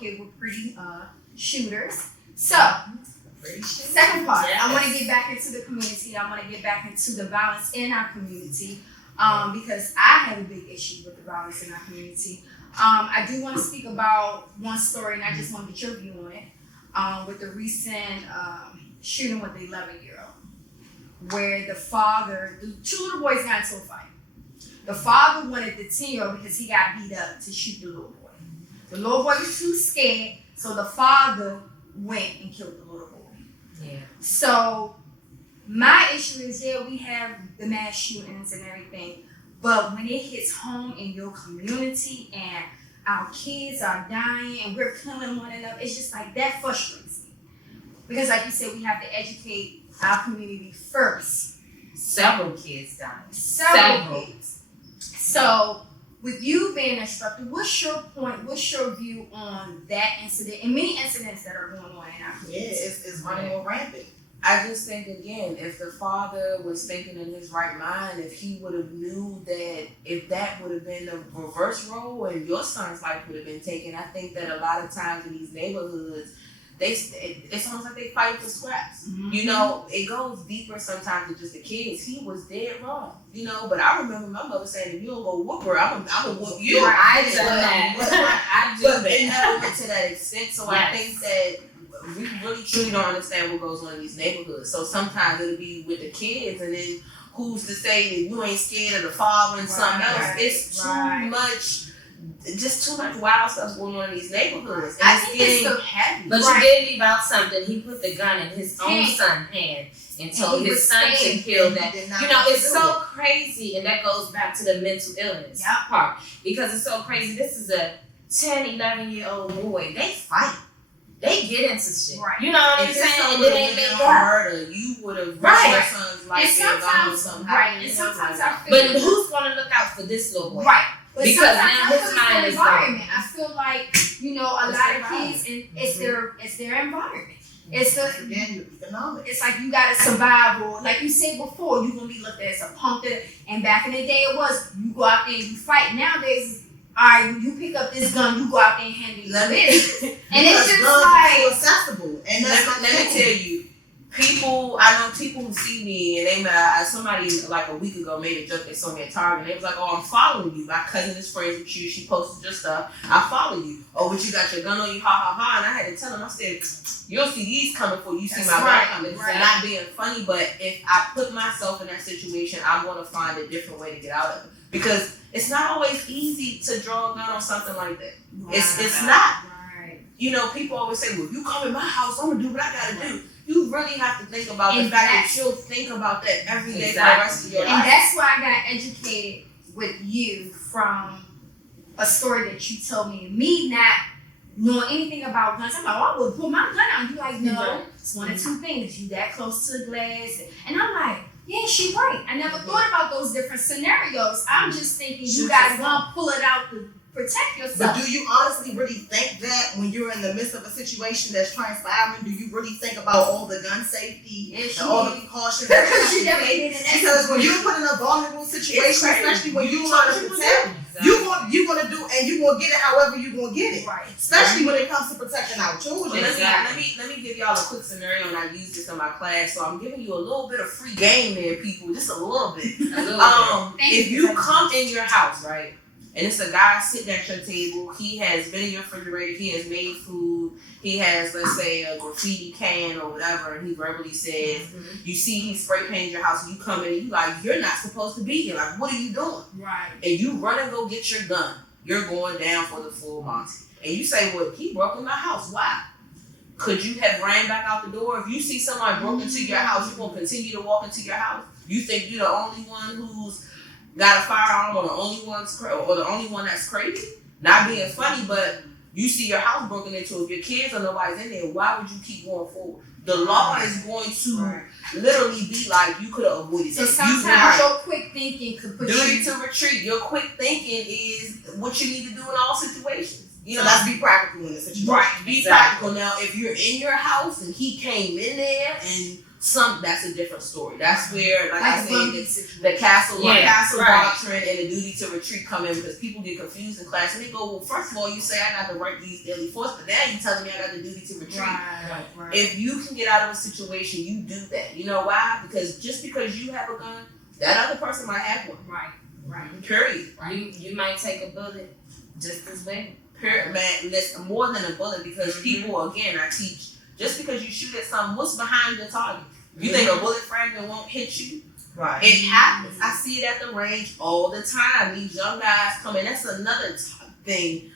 okay, we're pretty shooters. So, second part, yes. I want to get back into the community. I want to get back into the violence in our community because I have a big issue with the violence in our community. I do want to speak about one story, and I just want to get your view on it, with the recent shooting with the 11-year-old, where the two little boys got into a fight. The father wanted the 10-year-old because he got beat up to shoot the little boy. The little boy was too scared, so the father went and killed the little boy. Yeah. So my issue is, we have the mass shootings and everything, but when it hits home in your community and our kids are dying and we're killing one another, it's just like that frustrates me. Because like you said, we have to educate our community first. Several kids dying. Several kids. So, with you being an instructor, what's your point? What's your view on that incident and many incidents that are going on in our community? Yeah, it's running more rampant. I just think, again, if the father was thinking in his right mind, if he would have knew that if that would have been the reverse role and your son's life would have been taken, I think that a lot of times in these neighborhoods, it's almost like they fight for scraps. Mm-hmm. You know, it goes deeper sometimes than just the kids. He was dead wrong, you know. But I remember my mother saying, "If you don't go whoop her, I'm gonna whoop you." Right. I did that. But it never went to that extent. So yes. I think that we really truly don't understand what goes on in these neighborhoods. So sometimes it'll be with the kids, and then who's to say that you ain't scared of the father and something else? It's too much. Just too much wild stuff going on in these neighborhoods. And it's getting heavy. But you did leave out something. He put the gun in his own son's hand and told his son to kill that. You know, it's so crazy. And that goes back to the mental illness part. Because it's so crazy. This is a 10, 11-year-old boy. They fight. They get into shit. Right. You know what I'm saying? And then they make murder. You would have your son's life. And sometimes, and sometimes I feel. But who's going to look out for this little boy? Right. But because now his mind is environment. I feel like, you know, a lot of kids, and it's their environment. It's economics. It's like you gotta survive, or like you said before, you're gonna be looked at as a punk. And back in the day, it was you go out there and you fight. Nowadays, all right, you pick up this gun, you go out there and handle this, and it's just like accessible. And let me tell you. I know people who see me, and somebody like a week ago made a joke. They saw me at Target, and they was like, "Oh, I'm following you. My cousin is friends with you. She posted your stuff. I follow you. Oh, but you got your gun on you, ha ha ha." And I had to tell them, I said, "You'll see these coming for you. See my gun coming." It's not being funny, but if I put myself in that situation, I'm going to find a different way to get out of it, because it's not always easy to draw a gun on something like that. It's not. Right. You know, people always say, "Well, you come in my house, I'm gonna do what I gotta do." You really have to think about the fact that you'll think about that every day for the rest of your life. And that's why I got educated with you from a story that you told me. Me not knowing anything about guns. I'm like, I would pull my gun out. You like, no, it's one of two things. You that close to the glass. And I'm like, yeah, she right. I never thought about those different scenarios. I'm just thinking you guys gonna pull it out to protect yourself. But do you honestly really think that when you're in the midst of a situation that's transpiring, do you really think about all the gun safety and all the precautions that you have to take? Because when you're put in a vulnerable situation, especially when you're trying to protect, you're gonna do, and you're gonna get it however you're gonna get it. Right. Especially when it comes to protecting our children. Let me give y'all a quick scenario, and I use this in my class, so I'm giving you a little bit of free game there, people, just a little bit. If you come in your house, right? And it's a guy sitting at your table. He has been in your refrigerator. He has made food. He has, let's say, a graffiti can or whatever. And he verbally says, you see he spray painted your house. And you come in and you like, you're not supposed to be here. Like, what are you doing? Right. And you run and go get your gun. You're going down for the full Monty. And you say, well, he broke in my house. Why? Could you have ran back out the door? If you see somebody broke into your house, you're going to continue to walk into your house? You think you're the only one who's got a firearm, or the only one that's crazy? Not being funny, but you see your house broken into. If your kids or nobody's in there, why would you keep going forward? The law is going to literally be like, you could have avoided. So sometimes your quick thinking could put you to retreat. Your quick thinking is what you need to do in all situations. You know, let's be practical in this situation. Right, be practical. Now, if you're in your house and he came in there and that's a different story. That's where, like I said, the castle doctrine and the duty to retreat come in, because people get confused in class and they go, well, first of all, you say I got to write these daily force, but now you telling me I got the duty to retreat. Right. If you can get out of a situation, you do that. You know why? Because just because you have a gun, that other person might have one. Right. Period. You might take a bullet just as well. Period. Man, listen, more than a bullet, because people, again, I teach, just because you shoot at something, what's behind your target? You think a bullet fragment won't hit you? Right. It happens. I see it at the range all the time. These young guys come in. That's another thing.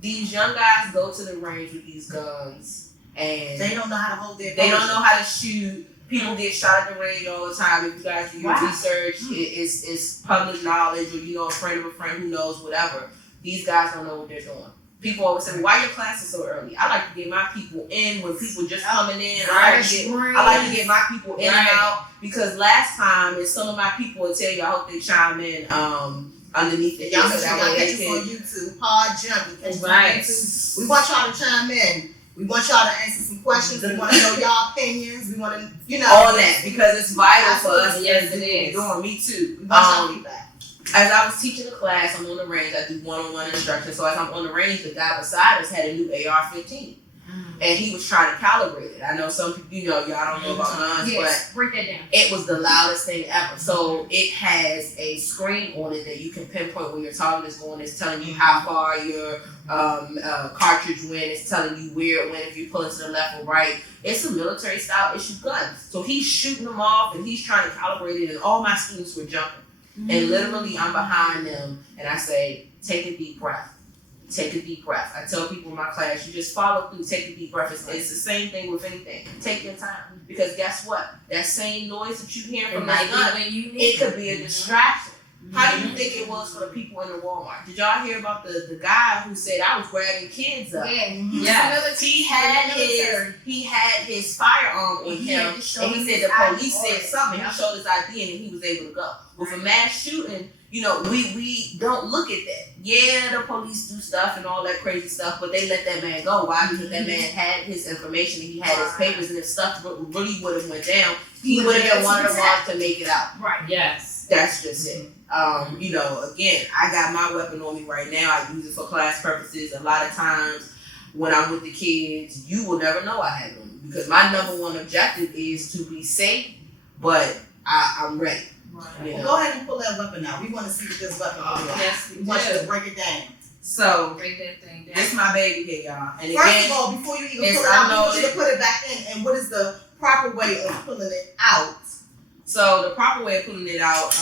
These young guys go to the range with these guns, and they don't know how to hold their. They don't know how to shoot. People get shot at the range all the time. If you guys do your research, it's public knowledge, or a friend of a friend who knows, whatever. These guys don't know what they're doing. People always say, well, why your classes so early? I like to get my people in when people just coming in. I like to get my people in and out, because last time, and some of my people will tell you, I hope they chime in underneath the y'all got pictures on YouTube, Hard Junkie. Right. We want y'all to chime in. We want y'all to answer some questions. We want to know y'all opinions. We want to, all that, because it's vital for us. Yes, it is. Doing me too. We want y'all feedback. As I was teaching a class, I'm on the range. I do one-on-one instruction. So as I'm on the range, the guy beside us had a new AR-15, and he was trying to calibrate it. I know some people, y'all don't know about guns, but break that down. It was the loudest thing ever. So it has a screen on it that you can pinpoint where your target is going. It's telling you how far your cartridge went. It's telling you where it went if you pull it to the left or right. It's a military style issued gun. So he's shooting them off and he's trying to calibrate it, and all my students were jumping. And literally, I'm behind them, and I say, take a deep breath. Take a deep breath. I tell people in my class, you just follow through, take a deep breath. It's the same thing with anything. Take your time. Because guess what? That same noise that you hear from that gun, it could be a distraction. How do you think it was for the people in the Walmart? Did y'all hear about the guy who said, I was grabbing kids up? Yeah. He had his firearm on him, and he said the police said something. He showed his ID, and he was able to go. With a mass shooting, we don't look at that. Yeah, the police do stuff and all that crazy stuff, but they let that man go. Why? Because that man had his information, and he had his papers, and if stuff really would have went down, he would have been one of the ones to make it out. Right. Yes. That's just it. Again, I got my weapon on me right now. I use it for class purposes. A lot of times when I'm with the kids, you will never know I have it on me, because my number one objective is to be safe, but I'm ready. Right. Well, go ahead and pull that weapon out. We want to see what this weapon looks like. Yes, we want you to break it down. So, break that thing down. This is my baby here, y'all. And first of all, before you even pull it out, I want you to put it back in. And what is the proper way of pulling it out? So the proper way of pulling it out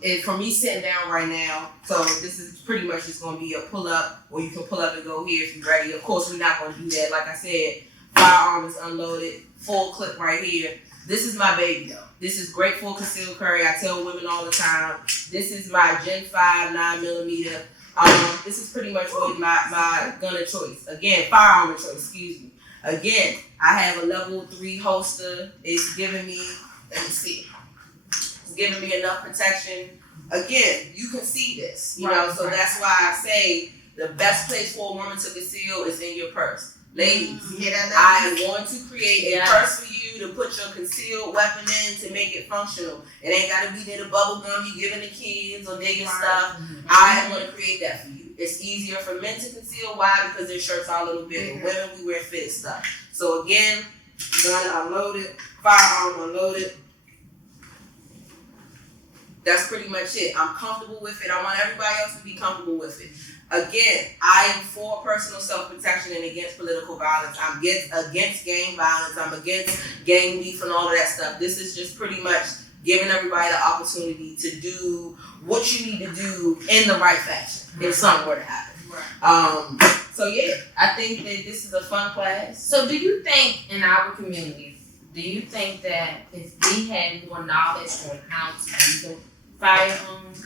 is for me sitting down right now. So this is pretty much just going to be a pull up, or you can pull up and go here if you're ready. Of course, we're not going to do that. Like I said, firearm is unloaded, full clip right here. This is my baby though. This is great for concealed carry. I tell women all the time, this is my Gen 5 9mm. This is pretty much my gun of choice. Again, firearm of choice, excuse me. Again, I have a level 3 holster. It's giving me, let me see. It's giving me enough protection. Again, you can see this, so that's why I say the best place for a woman to conceal is in your purse. Ladies, I am going to create a purse for you to put your concealed weapon in to make it functional. It ain't got to be there, the bubble gum you giving the kids or digging stuff. I am going to create that for you. It's easier for men to conceal. Why? Because their shirts are a little bigger. Women, we wear fitted stuff. So again, gun unloaded, firearm unloaded. That's pretty much it. I'm comfortable with it. I want everybody else to be comfortable with it. Again, I am for personal self-protection and against political violence. I'm against gang violence. I'm against gang beef and all of that stuff. This is just pretty much giving everybody the opportunity to do what you need to do in the right fashion if something were to happen. So yeah, I think that this is a fun class. So do you think in our community, do you think that if we had more knowledge on how to use firearms,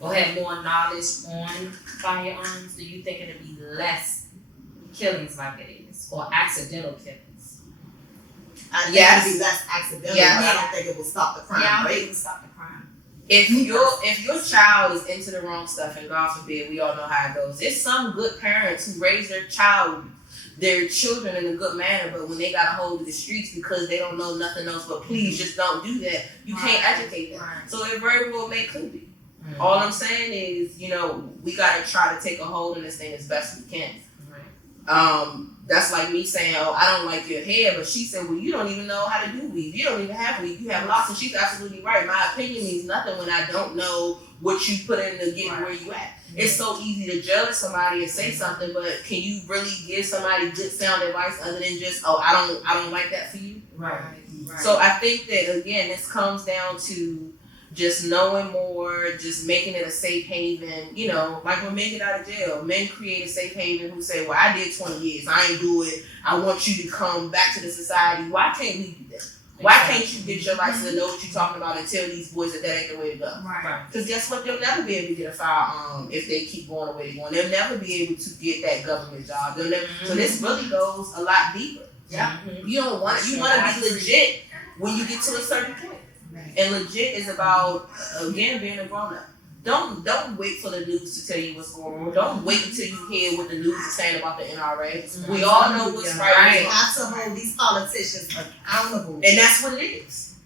or had more knowledge on firearms, do you think it'd be less killings like it is, or accidental killings? I think it'd be less accidental, but I don't think it will stop the crime. Yeah, I don't think it will stop the crime. If your child is into the wrong stuff, and God forbid, we all know how it goes. There's some good parents who raise their child their children in a good manner, but when they got a hold of the streets because they don't know nothing else but please just don't do that, you can't educate them. So it very well could be. All I'm saying is, we gotta try to take a hold of this thing as best we can. That's like me saying, oh, I don't like your hair, but she said, well, you don't even know how to do weave. You don't even have weave. You have locks, and she's absolutely right. My opinion means nothing when I don't know what you put in to get where you at. It's so easy to judge somebody and say something, but can you really give somebody good sound advice other than just, oh, I don't like that for you? Right. So I think that, again, this comes down to just knowing more, just making it a safe haven. Like when men get out of jail, men create a safe haven who say, well, I did 20 years. I ain't do it. I want you to come back to the society. Why can't we do that? Why can't you get your license and know what you're talking about and tell these boys that ain't the way to go? Because guess what? They'll never be able to get a firearm if they keep going the way they're going. They'll never be able to get that government job. They'll never. So this really goes a lot deeper. You don't want it. You want to be legit when you get to a certain point. And legit is about, again, being a grown-up. Don't wait for the news to tell you what's going on. Don't wait until you hear what the news is saying about the NRA. We all know what's right. We have to hold these politicians accountable. And that's what it is.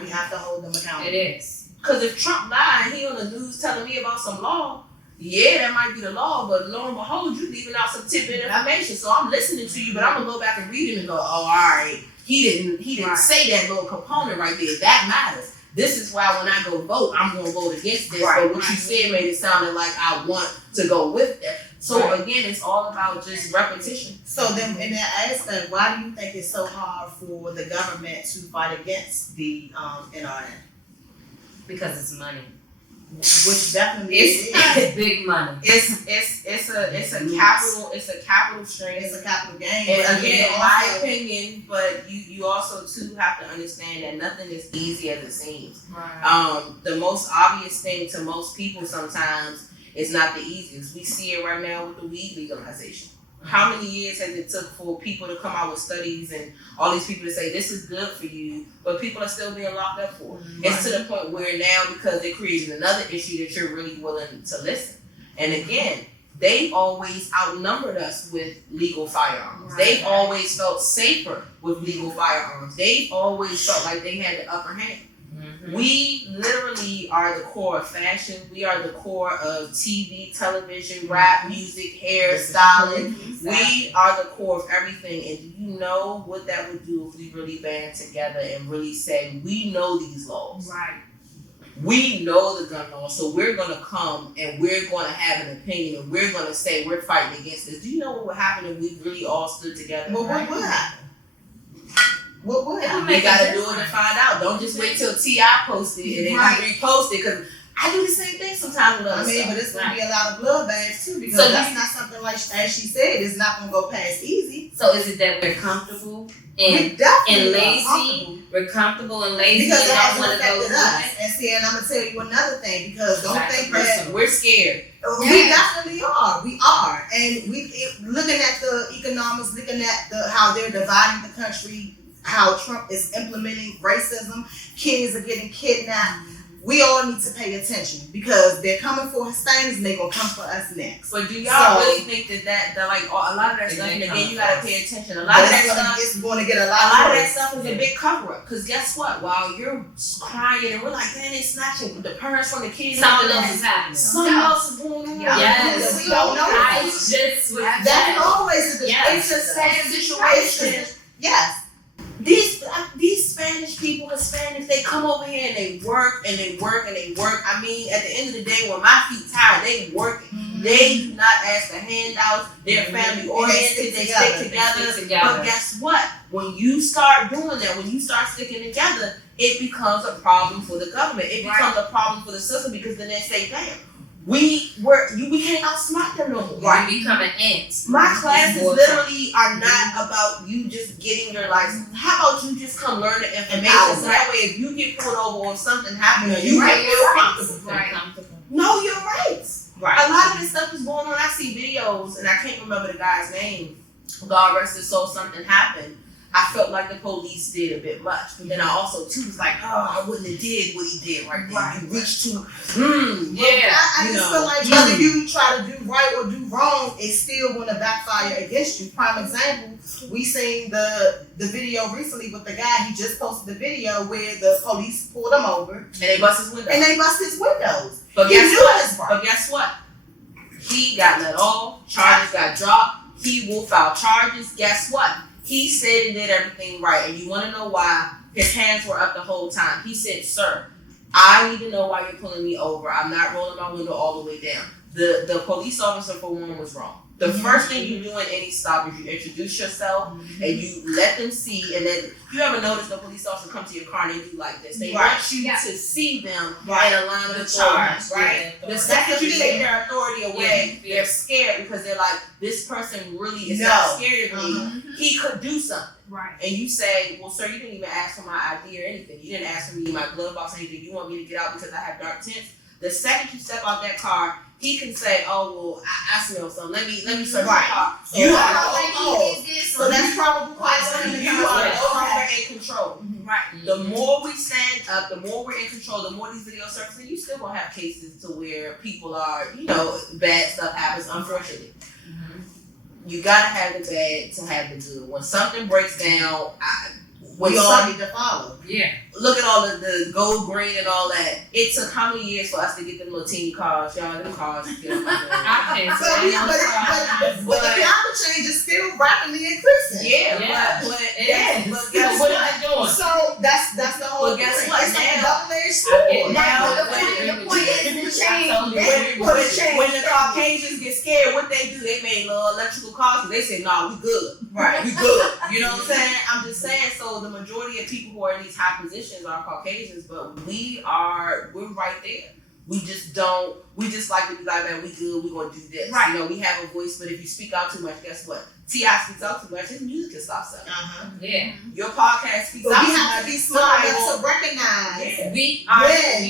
We have to hold them accountable. It is. Because if Trump lied and he on the news telling me about some law, yeah, that might be the law, but lo and behold, you leaving out some tidbit information. So I'm listening to you, but I'm going to go back and read it and go, oh, all right. He didn't say that little component right there. That matters. This is why when I go vote, I'm going to vote against this. But what you said made it sound like I want to go with that. So again, it's all about just repetition. So then in that aspect, why do you think it's so hard for the government to fight against the NRA? Because it's money. Which definitely it's big money. It's a capital strain. It's a capital gain. And again, in my opinion, but you also too have to understand that nothing is easy as it seems. The most obvious thing to most people sometimes is not the easiest. We see it right now with the weed legalization. How many years has it took for people to come out with studies and all these people to say this is good for you, but people are still being locked up for it. It's to the point where now, because they created another issue, that you're really willing to listen. And again, they've always outnumbered us with legal firearms. They've always felt safer with legal firearms. They've always felt like they had the upper hand. We literally are the core of fashion. We are the core of TV, television, rap, music, hair, styling. We are the core of everything. And do you know what that would do if we really band together and really say, we know these laws. We know the gun law, so we're going to come and we're going to have an opinion and we're going to say we're fighting against this. Do you know what would happen if we really all stood together? Well, what would happen? What would happen? You gotta do it and find out. Don't just wait till T.I. post it and then you repost it, because I do the same thing sometimes with other stuff. But it's gonna be a lot of bloodbaths too, because that's not something like, as she said, it's not gonna go past easy. So is it that we're comfortable and lazy? We're comfortable and lazy because and that don't want to go through us. And see, and I'm gonna tell you another thing, because don't think that we're scared. We definitely are. We are, and looking at the economics, looking at how they're dividing the country, how Trump is implementing racism, kids are getting kidnapped. We all need to pay attention, because they're coming for Hispanics and they're going to come for us next. But do y'all really think that like a lot of that stuff, and again, you got to pay attention. A lot of that stuff is going to get a lot of that stuff is a big cover up. Because guess what? While you're crying and we're like, man, it's snatching the parents from the kids. Something else is happening. Something else is going on. Yes. We don't know. That's always it's a sad situation. Yes. These Spanish people, Hispanics, they come over here and they work and they work and they work. I mean, at the end of the day, when my feet tired, they working. They do not ask for handouts. They're family oriented. They stick together. But guess what? When you start doing that, when you start sticking together, it becomes a problem for the government. It becomes a problem for the system, because then they say, damn, we can't outsmart them no more. We become an ant. My classes literally are not about you just getting your license. How about you just come learn the information, so that way if you get pulled over or something happens, you can feel comfortable. Know your rights. A lot of this stuff is going on. I see videos, and I can't remember the guy's name. God rest his soul, something happened. I felt like the police did a bit much. But then I also too was like, I wouldn't have did what he did right there. Right. You reached too. I just feel like whether you try to do right or do wrong, it's still going to backfire against you. Prime example, we seen the video recently with the guy. He just posted the video where the police pulled him over and they bust his windows. But guess what? He got let off. Charges got dropped. He will file charges. Guess what? He said he did everything right. And you want to know why? His hands were up the whole time. He said, sir, I need to know why you're pulling me over. I'm not rolling my window all the way down. The police officer, for one, was wrong. The first thing you do in any stop is you introduce yourself and you let them see. And then you ever notice the police officer come to your car and they do like this? They want you to see them in a line of the charge, right? The second you take their authority away, they're scared because they're like, this person really is not scared of me. He could do something. Right. And you say, well, sir, you didn't even ask for my ID or anything. You didn't ask for me my glove box or anything. You want me to get out because I have dark tints? The second you step out that car, he can say, oh, well, I smell something. Let me search the car. So you are so that's probably why you are no longer in control. Right. The more we stand up, the more we're in control, the more these videos surface, and you still gonna have cases to where people are, bad stuff happens, unfortunately. You gotta have the bad to have the good. When something breaks down, we all need to follow. Yeah. Look at all the gold, green, and all that. It took how many years for us to get them little teeny cars? Y'all, them cars. I can't say but the climate change is still rapidly increasing. But guess what? Doing? So that's the whole. But guess what? It's like a double-edged sword. The point is the change. When the Caucasians get scared, what they do? They made little electrical cars. They say, "Nah, we good. Right, we good." You know what I'm saying? I'm just saying. So the majority of people who are in these high positions are Caucasians, but we're right there. We just like to be like, man, we good, we gonna do this. Right. We have a voice, but if you speak out too much, guess what? T.I. speaks out too much, his music can stop selling. Yeah. Your podcast speaks out too much. We have to be smart enough to recognize. Yeah. We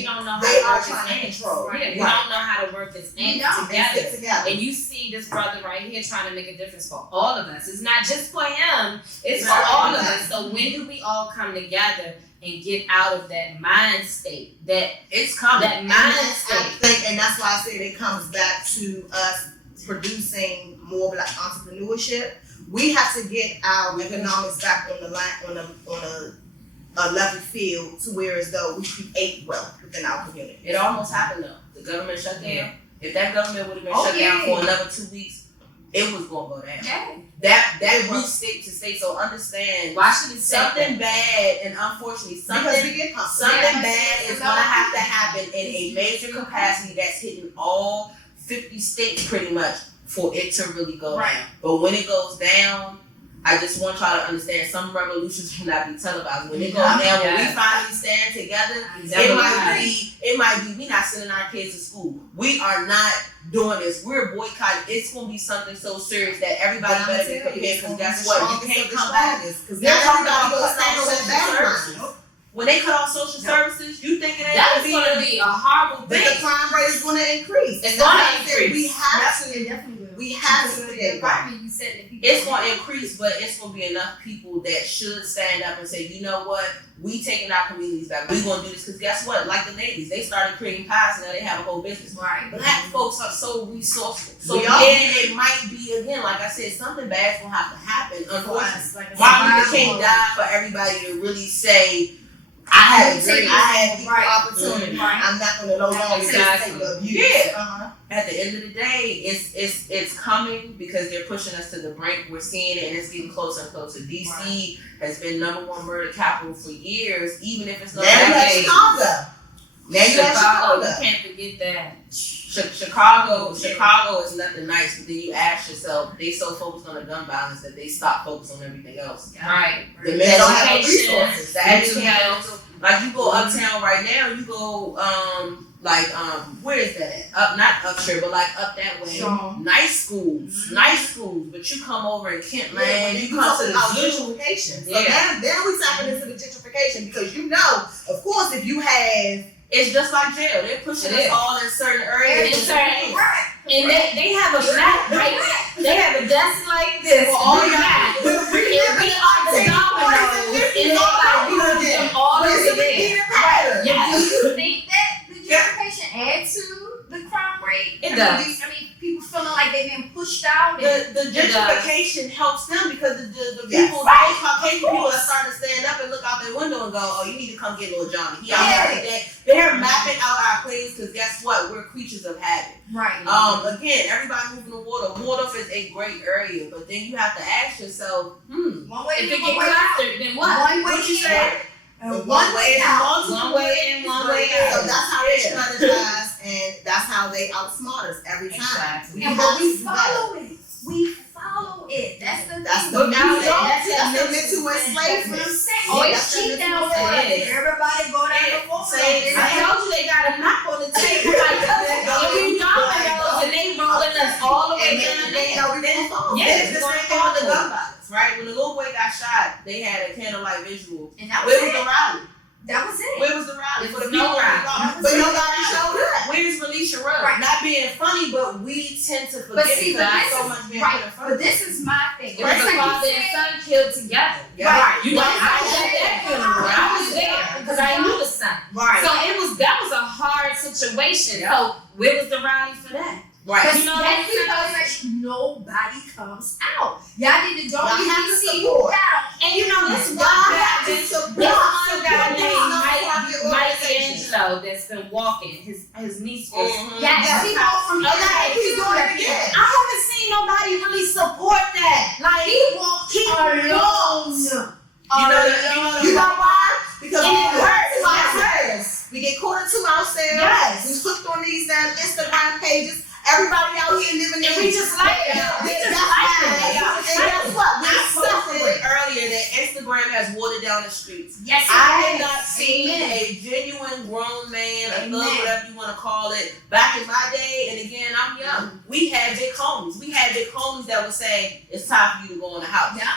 don't know how they to are work trying this to ant. control. We don't know how to work this ant together. And you see this brother right here trying to make a difference for all of us. It's not just for him, it's for all of us. So when do we all come together and get out of that mind state? That it's coming. That mind state. I think, and that's why I said it comes back to us producing more Black entrepreneurship. We have to get our economics back on the line, on a level field, to where as though we create wealth within our community. It almost happened though. The government shut down. Yeah. If that government would have been shut down for another 2 weeks, it was gonna go down. Yeah. That root state to state. So understand, why should it something bad, and unfortunately something bad is gonna have to happen in a major capacity that's hitting all 50 states pretty much for it to really go down. But when it goes down, I just want y'all to understand, some revolutions will not be televised. When it goes down, when we finally stand together, it might be we not sending our kids to school. We are not doing this. We're boycotting. It's going to be something so serious that everybody better be prepared, because guess what? You can't come back. Because they're talking about social services. When they cut off social services, you think it ain't going to be a horrible thing. The crime rate is going to increase. It's going to increase. We have to. We have to create. It's going to increase, but it's going to be enough people that should stand up and say, you know what? We taking our communities back. We're going to do this, because guess what? Like the ladies, they started creating pies and now they have a whole business. Right. Black folks are so resourceful. So it might be, again, like I said, something bad's going to have to happen. Unfortunately, Martin Luther King died for everybody to really say, I had the opportunity. I'm not going to no longer take abuse. At the end of the day, it's coming, because they're pushing us to the brink. We're seeing it, and it's getting closer and closer. DC has been #1 murder capital for years, even if it's not Chicago. Chicago, you can't forget that. Chicago is nothing nice, but then you ask yourself, they so focused on the gun violence that they stop focusing on everything else. Right. The men don't have resources. The education. Like you go uptown right now, you go where is that at? Not Upshire, but like up that way. Nice schools. But you come over in Kentland, you come to the gentrification. So now we tapping into the gentrification, because of course, if you have. It's just like jail. They're pushing us all in certain areas. And they have a map, right? They have a desk like this. For all y'all. And we are the dominant people feeling like they've been pushed out. The gentrification helps them because the people, those Caucasian people are starting to stand up and look out their window and go, oh, you need to come get little Johnny. He out here today. They're mapping out our plays because guess what? We're creatures of habit. Right. Again, everybody moving to Waldorf. Waldorf is a great area, but then you have to ask yourself, one way if it gets clustered, then what? One way what you say? One way out. One way in, one way out. So that's how they strategize, and that's how they outsmart us every time. Exactly. But we follow it. We follow it. That's the mental enslavement. Always cheat down water. Everybody go down the water. I told you they got a knock on the table like $1 and they rolling us all the way down. Yes, it's the same thing with the gun violence, right? When the little boy got shot, they had a candlelight visual. And that was Where was the rally? That was it. Where was the rally? There For the was no people rally. But nobody showed up. Where's Felicia Rose? Right. Not being funny, but we tend to But forget see, because but so this much is being right. put in front But of us. this is my thing. It was a father and son killed together. Yeah. Right. You know, I was at that funeral. I was there because I knew the son. Right. So that was a hard situation. So where was the rally for that? Right. You know, that's because nobody comes out. Y'all need to go to DC. And you know, this one guy named Mike Angelo that's been walking. His niece was. Yes, he walked from he's doing it again. I haven't seen nobody really support that. Like he walked alone. You know why? Because it hurts. we get caught into ourselves. Yes. We hooked on these Instagram pages. Everybody out here living And we just like it. And guess what? I posted earlier that Instagram has watered down the streets. Yes, I have not seen a genuine grown man, a thug, whatever you want to call it, back in my day. And again, I'm young. We had big homies. We had big homies that would say, it's time for you to go in the house. Yeah.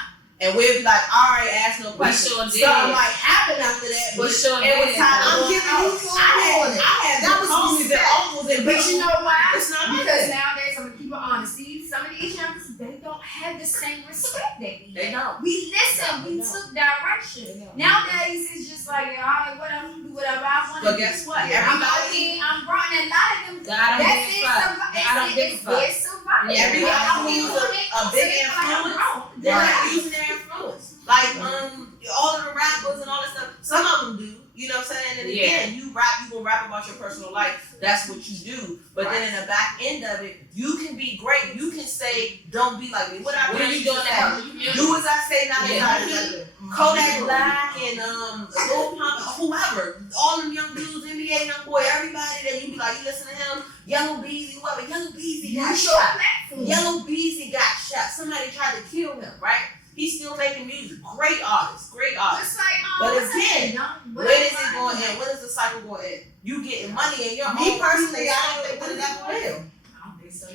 And we'd be like, all right, ask no questions. Sure did. Something might happen after that, but Sure it was did. time to I'm go giving out. you I had that was homies and uncles and But you know why? It's not Because my nowadays, I'm gonna keep it honest. See, some of these youngsters, they don't have the same respect that we They had. don't. We listened. We took direction. Nowadays, it's just like, all right, whatever, do whatever I want. But guess what? I'm out here, I'm growing. And a lot of them, that's it. It's their survival. Everybody who's a big influence, they're not using their influence. Like all of the rappers and all that stuff. Some of them do. You know what I'm saying? And again, you gonna rap about your personal life. That's what you do. But then in the back end of it, you can be great. You can say, don't be like me. What are you doing now? Do as I say, not as I do. Kodak Black and Lil Pump, whoever. All them young dudes, NBA young boy, everybody that you be like, you listen to him, Yellow Beezy, whoever. Yellow Beezy got shot. Yellow Beezy got shot. Somebody tried to kill him, right? He's still making music. Great artist. Just like, but again, when is it going in? When is the cycle going in? You getting money and your Me personally, I don't think that it ever will.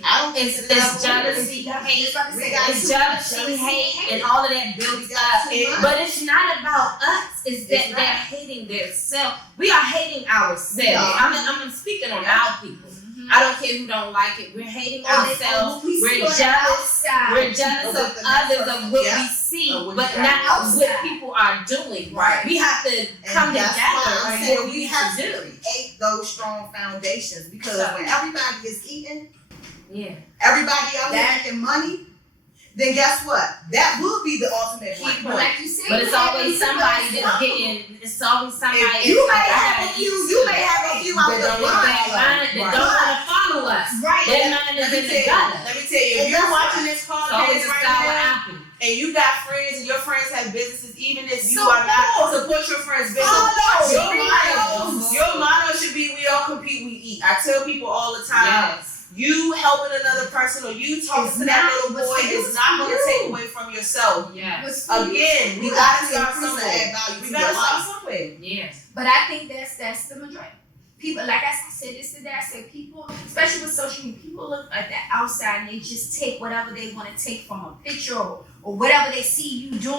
I don't think It's jealousy, hate. It's jealousy, hate, and all of that builds up. But it's not about us. It's that they're hating themselves. We are hating ourselves. I'm speaking on our people. I don't care who don't like it. We're hating ourselves. We're jealous. We're jealous of others, of what we see, but not what people are doing. Right. We have to come together I'm and saying what we have to do. create those strong foundations because when everybody is eating, everybody out there making money, then guess what? That will be the ultimate key point. Like you said, But it's always somebody that's getting. It's always somebody. You may have a few. You may have a few out there that don't want to follow us. Right. Their mind is in the gutter. Let me tell you, if you're watching this podcast Always a right sour now, apple. and you got friends and your friends have businesses, even if you are not, support your friends' business. Your motto should be, we all compete, we eat. I tell people all the time, you helping another person or you talking to that little boy is not going to take away from yourself. Again, we got to start somewhere. We got to start somewhere. But I think that's the majority. People, like I said this today, I said people, especially with social media, people look at the outside and they just take whatever they want to take from a picture or whatever they see you doing.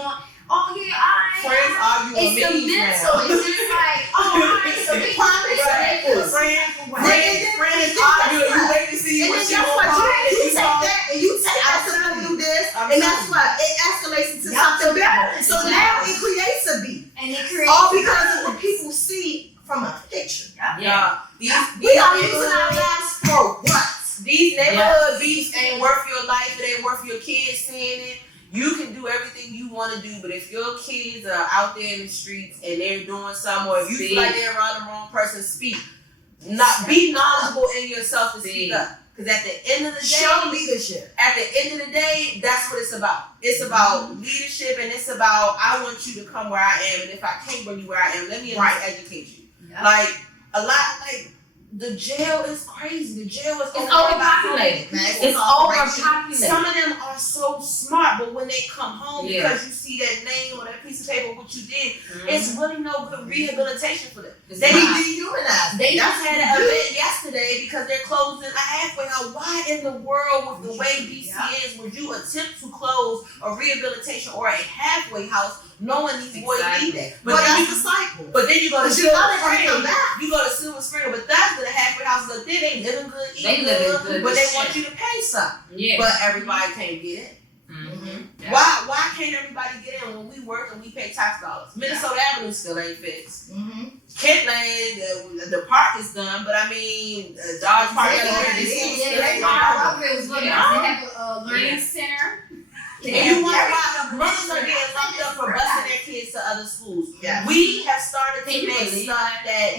Oh yeah, friends argue on it's the mental. It's just like, so we friends argue. You wait to see what she wants. You take that and you take that to them do this, and that's what it escalates into something better. So now it creates a beat, and it creates all because of what people see from a picture. We are using our lives for what? These want to do, but if your kids are out there in the streets and they're doing something, or if you feel like they're around the wrong person, speak. Be knowledgeable in yourself to speak up. Because at the end of the day, show leadership. At the end of the day, that's what it's about. It's about leadership, and it's about, I want you to come where I am, and if I can't bring you where I am, let me educate you. Yep. Like a lot, like the jail is crazy. The jail is overpopulated. It's overpopulated. Some of them are so smart, but when they come home, because you see that name or that piece of paper, what you did, it's really no good rehabilitation for them. They dehumanized. They just had an event yesterday because they're closing a halfway house. Why in the world, with the way DC is, would you attempt to close a rehabilitation or a halfway house, knowing these boys need that? But that's the cycle. But then you go to Silver Spring. You go to Silver Spring, but that's the halfway houses up there. They living good, eating good, but they want you to pay something. Yeah. But everybody can't get it. Mm-hmm. Yeah. Why can't everybody get in when we work and we pay tax dollars? Minnesota Avenue still ain't fixed. Mm-hmm. Kent Lane, the park is done, but I mean, Dodge Park is They have a learning center. And you wonder why mothers are getting locked up for busing their kids to other schools. Yeah. We have started to make stuff that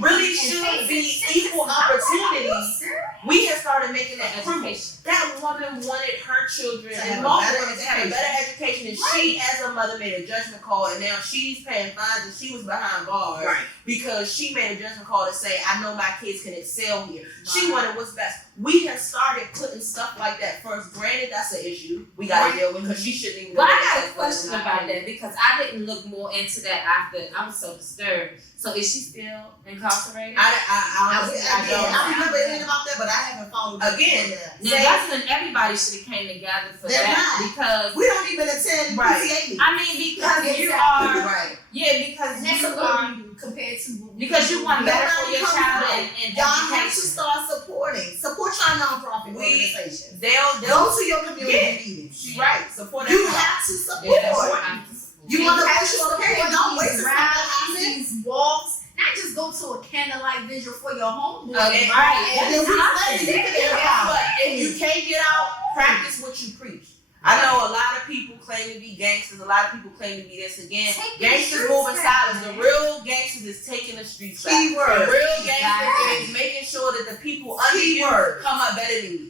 really should be equal opportunities. We have started making that education. That woman wanted her children to have a better education, and she, as a mother, made a judgment call, and now she's paying fines, and she was behind bars because she made a judgment call to say, I know my kids can excel here. She wanted what's best. We have started putting stuff like that first. Granted, that's an issue we got to deal with, because she shouldn't even. But I got a question about that, because I didn't look more into that after I was so disturbed. So is she still incarcerated? I remember hearing about that, but I haven't followed it. Again, that's when everybody should have came together for that. Because we don't even attend PTA. I mean, because you are because you are compared to because you want better for your child and y'all have to start support your nonprofit organizations. They'll go to your community meetings. She's right. Support. You have to support. You want to push your opinion. Don't wait to these walks. Not just go to a candlelight vigil for your homeboy. If you can't get out, practice what you preach. I know a lot of people claim to be gangsters. A lot of people claim to be this. Again, gangsters moving silence. The real gangsters is taking the streets back. The real gangsters is making sure that the people under you come up better than you.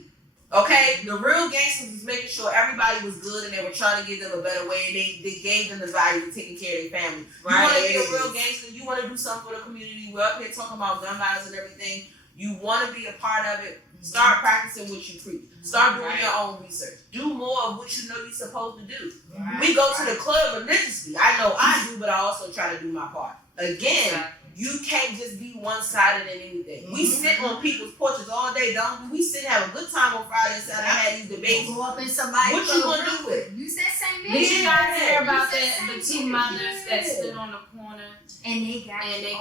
Okay? The real gangsters is making sure everybody was good and they were trying to give them a better way, and they gave them the value of taking care of their family. You want to be a real gangster, you want to do something for the community. We're up here talking about gun violence and everything. You want to be a part of it. Start practicing what you preach. Start doing your own research. Do more of what you know you're supposed to do. We go to the club religiously. I know I do, but I also try to do my part. Again, you can't just be one-sided in anything. We sit on people's porches all day, don't we? We sit and have a good time on Friday and Saturday and have these debates. Go up in somebody. What you gonna do with? You said same thing. Did you guys hear about the two mothers that stood on the corner and they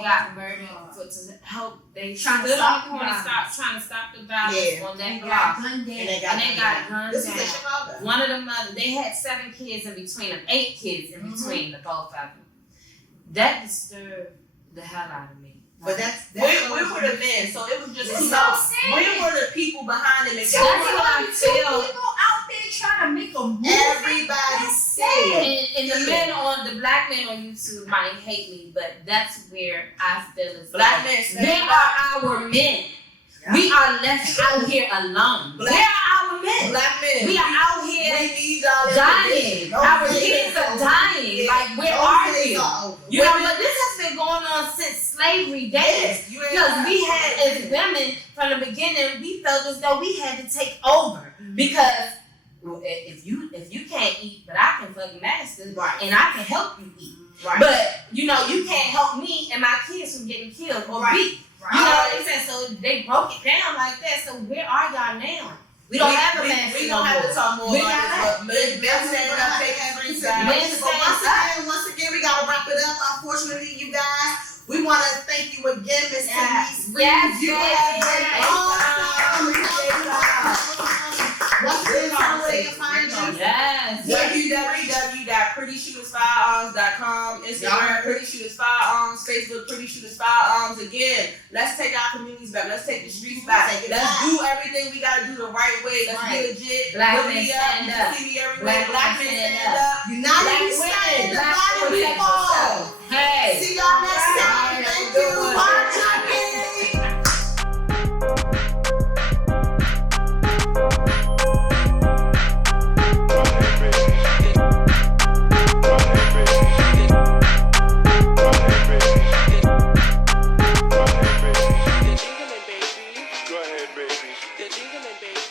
got murdered to help? They stood on the corner, trying to stop the violence on that block, and they got gunned This is in Chicago. One of the mothers, they had 7 kids in between them, 8 kids in between the both of them. That disturbed the hell out of me. But where were the men? So it was just where were the people behind them? That's what I feel. People out there trying to make a move. Everybody's scared. And the black men on YouTube might hate me, but that's where I feel it's black men. They are our men. Yeah. We are left out here alone. Where are our men? Black men. We are out here dying. Our kids are dying. Yeah. Like, where are you? You know, but this has been going on since slavery days. Because we had, as women, from the beginning, we felt as though we had to take over. Because if you can't eat, but I can fucking master, and I can help you eat. Right. But, you know, you can't help me and my kids from getting killed or beat. You know what I'm saying? So they broke it down like that. So where are y'all now? We don't have a man. We don't have to talk more about this. Once again, we gotta wrap it up. Unfortunately, you guys, we want to thank you again, Miss Taniece Reed. You have been awesome. What's the where they can find you? Yes. www.preachingforlife.com. PrettyShootersFirearms.com, Instagram, Pretty Shooters Firearms, Facebook, Pretty Shooters Firearms. Again, let's take our communities back. Let's take the streets back. Let's do everything we gotta do the right way. Let's be legit. Black men stand up. See me everywhere. Black men stand up. United we stand. Divided we fall. Hey. See y'all next time. Thank you. Bye, junkies. Go ahead, baby.